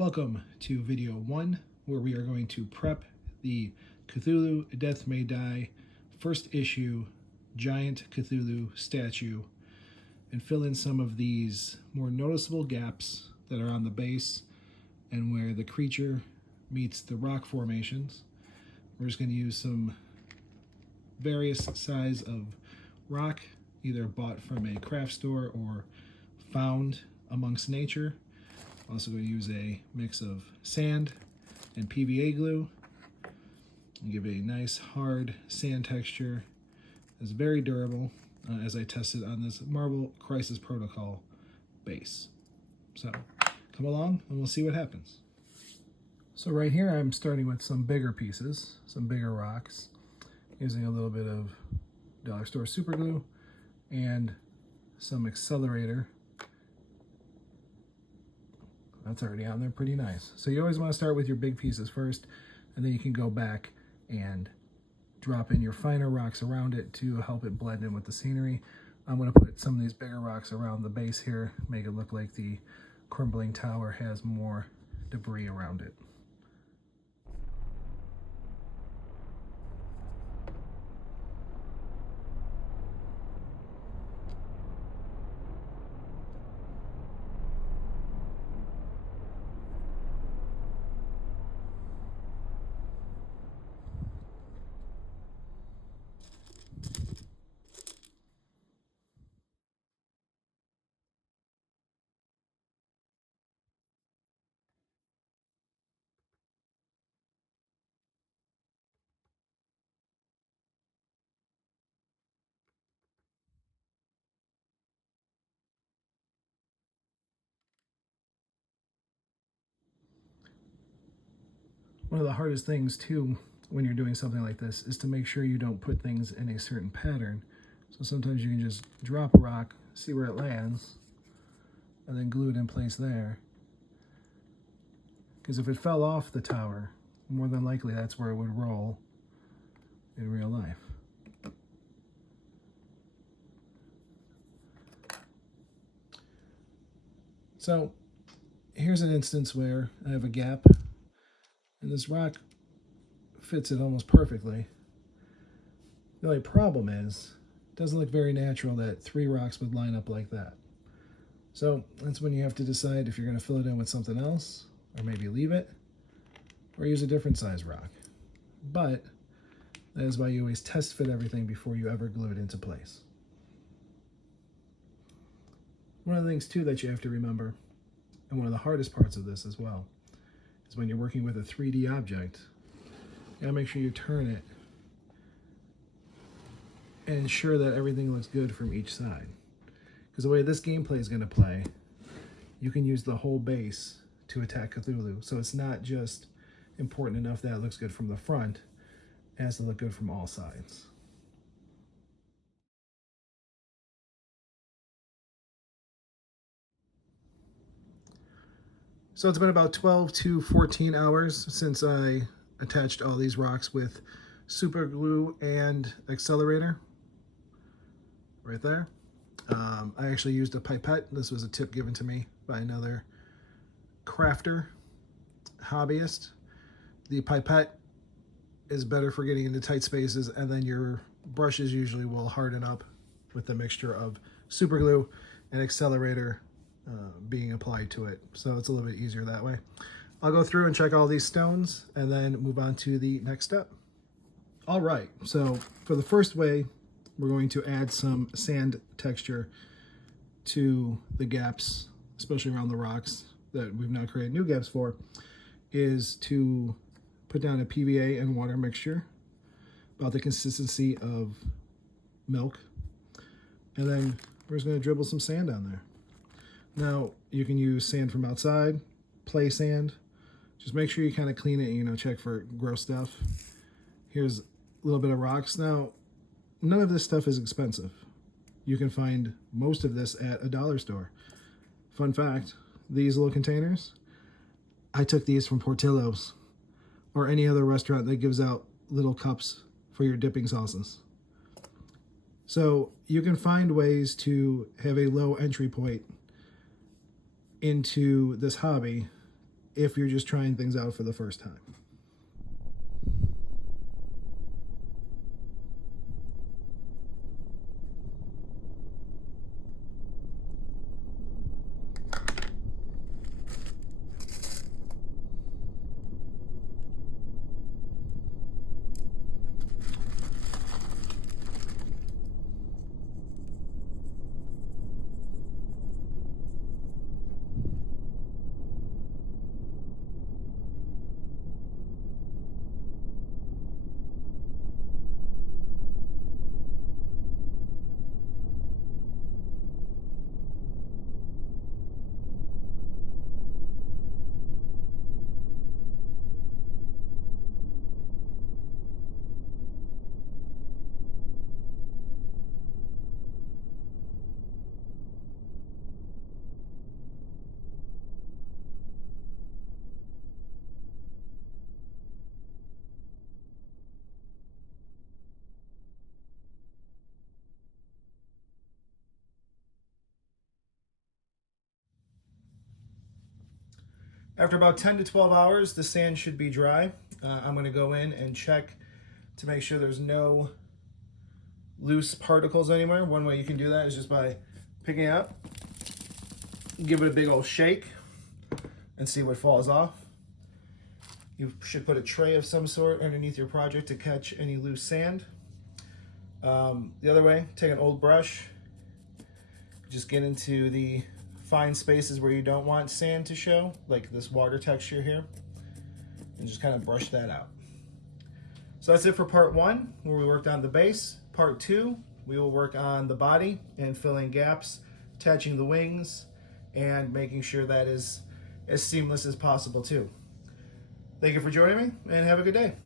Welcome to video 1, where we are going to prep the Cthulhu Death May Die first issue giant Cthulhu statue and fill in some of these more noticeable gaps that are on the base and where the creature meets the rock formations. We're just going to use some various size of rock, either bought from a craft store or found amongst nature. Also going to use a mix of sand and PVA glue and give a nice hard sand texture. It's very durable as I tested on this Marble Crisis Protocol base. So come along and we'll see what happens. So right here I'm starting with some bigger pieces, some bigger rocks, using a little bit of dollar store super glue and some accelerator. That's already on there, pretty nice. So you always want to start with your big pieces first, and then you can go back and drop in your finer rocks around it to help it blend in with the scenery. I'm going to put some of these bigger rocks around the base here, make it look like the crumbling tower has more debris around it. One of the hardest things too when you're doing something like this is to make sure you don't put things in a certain pattern. So sometimes you can just drop a rock, see where it lands, and then glue it in place there. Because if it fell off the tower, more than likely that's where it would roll in real life. So here's an instance where I have a gap and this rock fits it almost perfectly. The only problem is it doesn't look very natural that 3 rocks would line up like that. So that's when you have to decide if you're going to fill it in with something else, or maybe leave it, or use a different size rock. But that is why you always test fit everything before you ever glue it into place. One of the things too that you have to remember, and one of the hardest parts of this as well, is when you're working with a 3D object, you gotta make sure you turn it and ensure that everything looks good from each side. Because the way this gameplay is gonna play, you can use the whole base to attack Cthulhu. So it's not just important enough that it looks good from the front, it has to look good from all sides. So it's been about 12 to 14 hours since I attached all these rocks with super glue and accelerator right there. I actually used a pipette. This was a tip given to me by another crafter hobbyist. The pipette is better for getting into tight spaces, and then your brushes usually will harden up with the mixture of super glue and accelerator being applied to it. So it's a little bit easier that way. I'll go through and check all these stones and then move on to the next step. All right, so for the first way, we're going to add some sand texture to the gaps, especially around the rocks that we've now created new gaps for, is to put down a PVA and water mixture about the consistency of milk. And then we're just gonna dribble some sand on there. Now, you can use sand from outside, play sand. Just make sure you kind of clean it, check for gross stuff. Here's a little bit of rocks. Now, none of this stuff is expensive. You can find most of this at a dollar store. Fun fact, these little containers, I took these from Portillo's or any other restaurant that gives out little cups for your dipping sauces. So you can find ways to have a low entry point into this hobby if you're just trying things out for the first time. After about 10 to 12 hours, the sand should be dry. I'm going to go in and check to make sure there's no loose particles anywhere. One way you can do that is just by picking it up, give it a big old shake, and see what falls off. You should put a tray of some sort underneath your project to catch any loose sand. The other way, take an old brush, just get into the fine spaces where you don't want sand to show, like this water texture here, and just kind of brush that out. So that's it for part one, where we worked on the base. Part two, we will work on the body and filling gaps, attaching the wings, and making sure that is as seamless as possible too. Thank you for joining me, and have a good day.